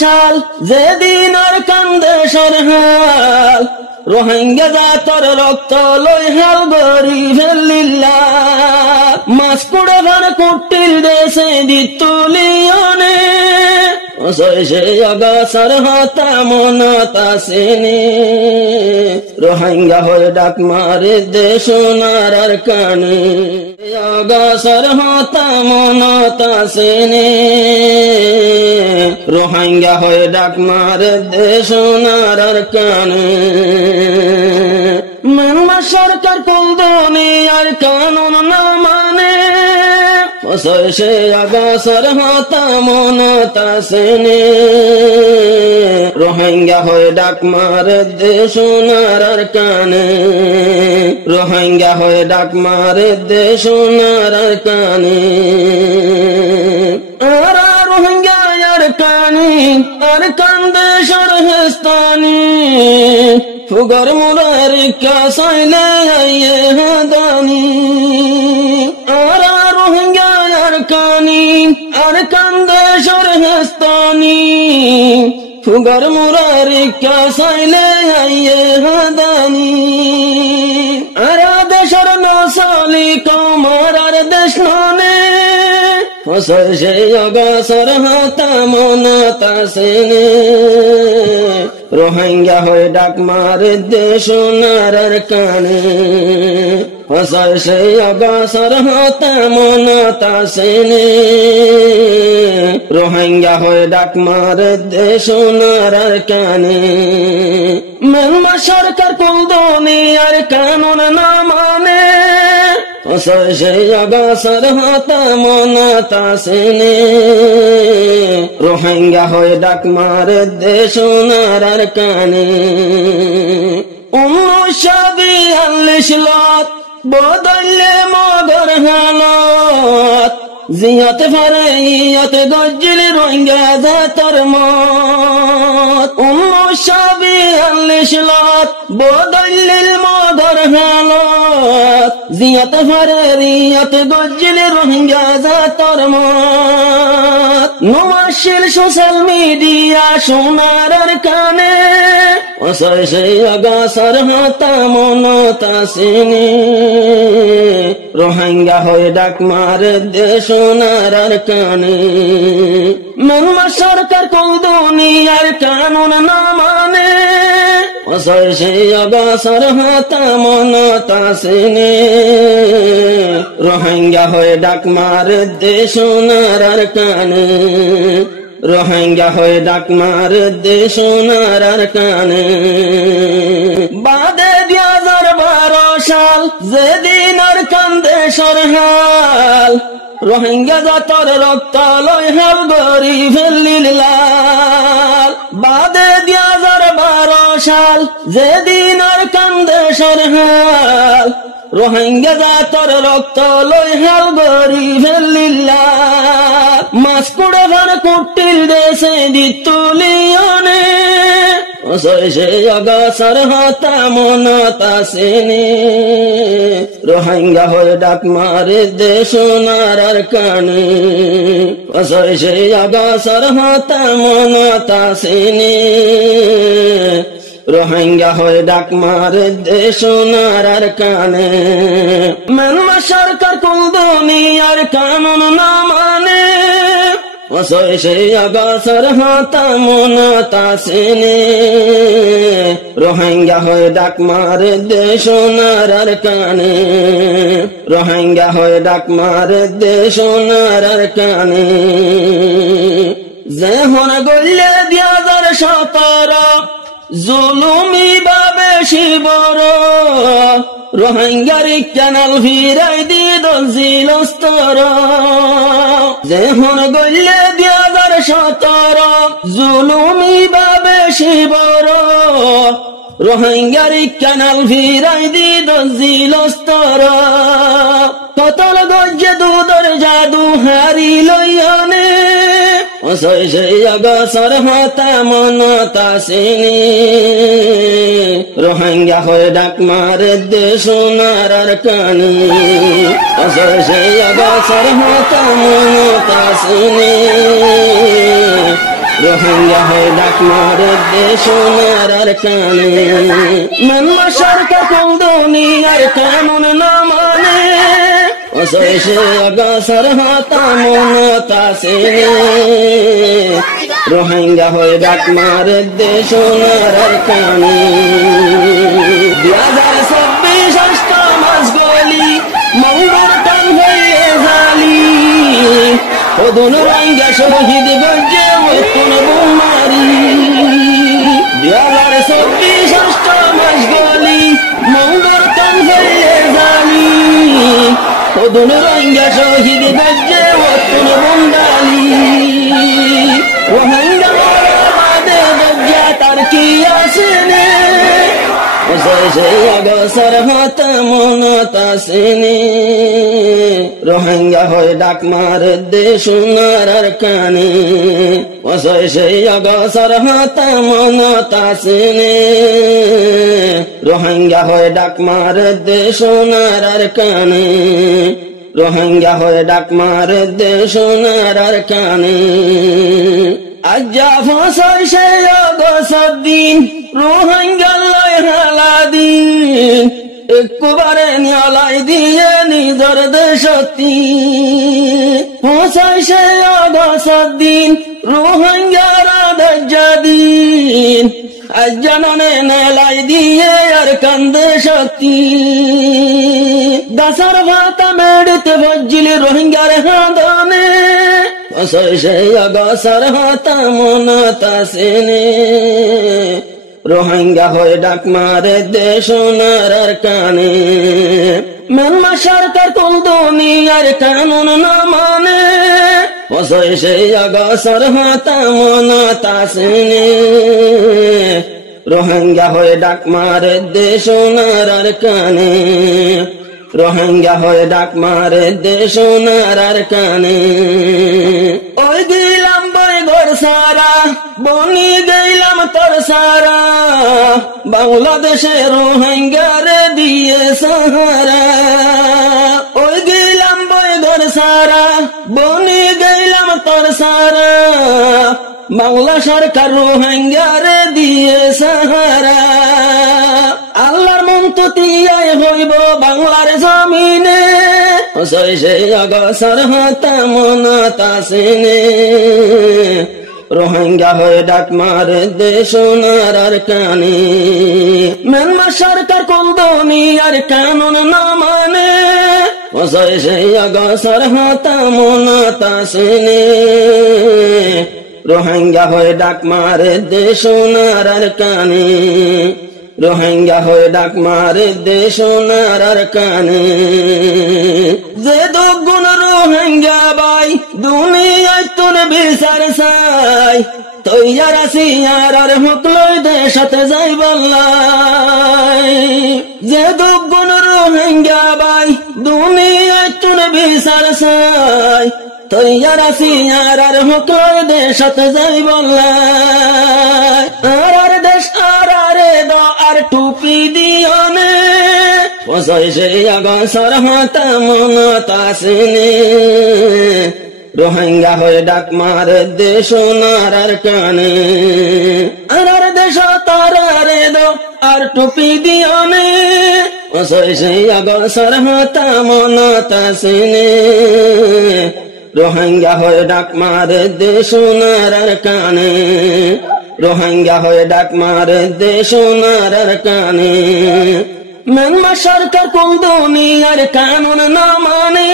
সাল যেদিন আর কান্দে সরহাল রোহিঙ্গা জাতর রক্ত লই হাল গরি ফেলিল্লা মাছ কুড়ে ভার কুটিল দেশে দিতুলিয়নে সে অগাছর হতা মনতা সেনে রোহিঙ্গা হয়ে ডাক মারে দেশ নারার কানে অগাছর হতা মনতা সেনে রোহিঙ্গা হয়ে ডাক মারে দেশ নারার কানে মানমা সরকার কোন দুনিয়ার কানুন না মানে সে অগাছর হতা মনতা সেনে রোহিঙ্গা হয়ে ডাক মারে দেশ নারার কানে রোহিঙ্গা হয়ে ডাক মারে দেশ নারার কানে আরা রোহিঙ্গা আর কানি আর কান্দে সরহেস্তানি ফুগর মুরার কাসাইলে আইয়ে হাদানি আরা রোহিঙ্গা আর কানি আর কান্দে সরহেস্তানি ফুগর মুরার কাসাইলে আইয়ে হাদানি আরা দেশর নসালি কমর আর দেশ ননে সে অগাছর হতা মনতা সেনে রোহিঙ্গা হয়ে ডাক মারে দেশ নারার কানে সে অগাছর হতা মনতা সেনে রোহিঙ্গা হয়ে ডাক মারে দেশ নারার কানে মেলমা সরকার কোন দুনিয়ার কানুন না মানে সে অগাছর হতা মনতা সেনে রোহিঙ্গা হয়ে ডাক মারে দেশ নারার কানে 1942 লত বদলে মগর হালত জিয়াতে ফারে ইয়াতে গজ্জিল রোহিঙ্গা জাতর মত 1942 লত বদলে মগর হালত জিয়াতে ফারে ইয়াতে গজ্জিল রোহিঙ্গা জাতর মত নমাশিল সোশ্যাল মিডিয়া সোনার কানে সে অগাছর হতা মনতা সেনে রোহিঙ্গা হয়ে ডাক মারে দেশ নারার কানে মানমা সরকার কোন দুনিয়ার কানুন না মানে সে অগাছর হতা মনতা সেনে রোহিঙ্গা হয়ে ডাক মারে দেশ নারার কানে রোহিঙ্গা হয়ে ডাক মারে দেশ নারার কানে বাদে 2012 সাল যেদিন আর কান্দে সরহাল রোহিঙ্গা জাতর রক্ত লই হাল গরি ফেলিল্লা বাদে 2012 সাল যেদিন আর কান্দে সরহাল রোহিঙ্গা জাতর রক্ত লই হাল গরি ফেলিল্লা মাছ কুড়ে ভার কুটিল দেশে দিতুলিয়নে সে অগাছর হতা মনতা সেনে রোহিঙ্গা হয়ে ডাক মারে দেশ নারার কানে সে অগাছর হতা মনতা সেনে রোহিঙ্গা হয়ে ডাক মারে দেশ নারার কানে মানমা সরকার কোন দুনিয়ার কানুন না মানে সে অগাছর হতা মনতা সেনে রোহিঙ্গা হয়ে ডাক মারে দেশ নারার কানে রোহিঙ্গা হয়ে ডাক মারে দেশ নারার কানে যে হন গইলে 2017 জুলুমি বাবে শিবর রোহিঙ্গারি ক্যানাল ফিরাই দি দজিল স্তর যে হন গইলে 2017 জুলুমি বাবে শিবর রোহিঙ্গারি ক্যানাল ফিরাই দি দজিল স্তর কতল গজ্জে দুধর জাদু হারি লইয়নে সে অগাছর হতা মনতা সেনে রোহিঙ্গা হয়ে ডাক মারে দেশ নারার কানে সে অগাছর হতা মনতা সেনে রোহিঙ্গা হয়ে ডাক মারে দেশ সোনার কানে। মানমার সরকার কোন দুনিয়ার কানুন না মানে, অসহ্য অগাছার হাতা মনতা সেনে। রোহিঙ্গা হয়ে ডাক মারে দেশ সোনার কানে। 2026 ষষ্ঠ মাস গলি মঙ্গল টান হয়ে জালি, ওদন রোহিঙ্গা শহীদ গঞ্জে মৃত্যুন বুমারি। 2026 ষষ্ঠ মাস গলি মঙ্গল টান হয়ে জালি, ওদন রোহিঙ্গা শহীদ গঞ্জে মৃত্যুন বুন্দালি। রোহিঙ্গা বাদে গজ্জা তার কি আসেনে, অগসর হাত মনতা সেনে। রোহিঙ্গা হয়ে ডাক মারে দেশ সোনার কানে, অগসর হাত মনতা সেনে। রোহিঙ্গা হয়ে ডাক মারে দেশ সোনার কানে, রোহিঙ্গা হয়ে ডাক মারে দেশ সোনার কানে। আজ্জা ফসল সে অগসর দিন রোহিঙ্গা লয় হালা দিন, একবারে নিয়ালাই দিয়ে নিজর দেশতি। ফসল সে অগসর দিন রোহিঙ্গার দজ্জা দিন, আজ্জা ননে নেলাই দিয়ে আর কান্দে শক্তি। দাসার ভাতা মেড়তে ভজ্জিলি রোহিঙ্গার হাঁদনে, অগসর হাতা মনতা সেনে। রোহিঙ্গা হয়ে ডাক মারে দেশ সোনার কানে। মানমা সরকার কোন দুনিয়ার কানুন না মানে, অগসর হাতা মনতা সেনে। রোহিঙ্গা হয়ে ডাক মারে দেশ সোনার কানে, রোহিঙ্গা হয়ে ডাক মারে দেশ সোনার কানে। ওই গেলাম বই ঘর সারা বনি গেলাম তোর সারা, বাংলাদেশে রোহিঙ্গারে দিয়ে সাহারা। ওই গেলাম বই ঘর সারা বনি গেলাম তোর সারা, বাংলা সরকার রোহিঙ্গারে দিয়ে সাহারা। আল্লাহর মন্ততিয়ায় হইব বাংলার জমিনে, অগসর হাতা মনতা সেনে। রোহিঙ্গা হয়ে ডাক মারে দেশ সোনার কানে। মানমার সরকার কোন দুনিয়ার কানুন না মানে, অগসর হাতা মনতা সেনে। রোহিঙ্গা হয়ে ডাক মারে দেশ সোনার কানে, রোহিঙ্গা হয়ে ডাক মারে দেশ সোনার কানে। যে দুগুণ রোহিঙ্গা বাই দুনিয়ায় তোর বিচার চাই, তৈয়ার আছি আর হুকলই দেশতে যাই বললাই। যে দুগুণ রোহিঙ্গা বাই দুনিয়ায় তোর বিচার চাই, তৈয়ার আছি আর হুকলই দেশতে যাই বললাই। আর দেশ আর টুপি দিয়নে, অগসর হাতা মনতা সেনে। রোহিঙ্গা হয়ে ডাক মারে দেশ সোনার কানে। আর দেশ তারারে দো আর টুপি দিয়নে, অগসর হাতা মনতা সেনে। রোহিঙ্গা হয়ে ডাক মারে দেশ সোনার কানে, রোহিঙ্গা হয়ে ডাক মারে দেশ সোনার কানে। মানমা সরকার কোন দুনিয়ার কানুন না মানে,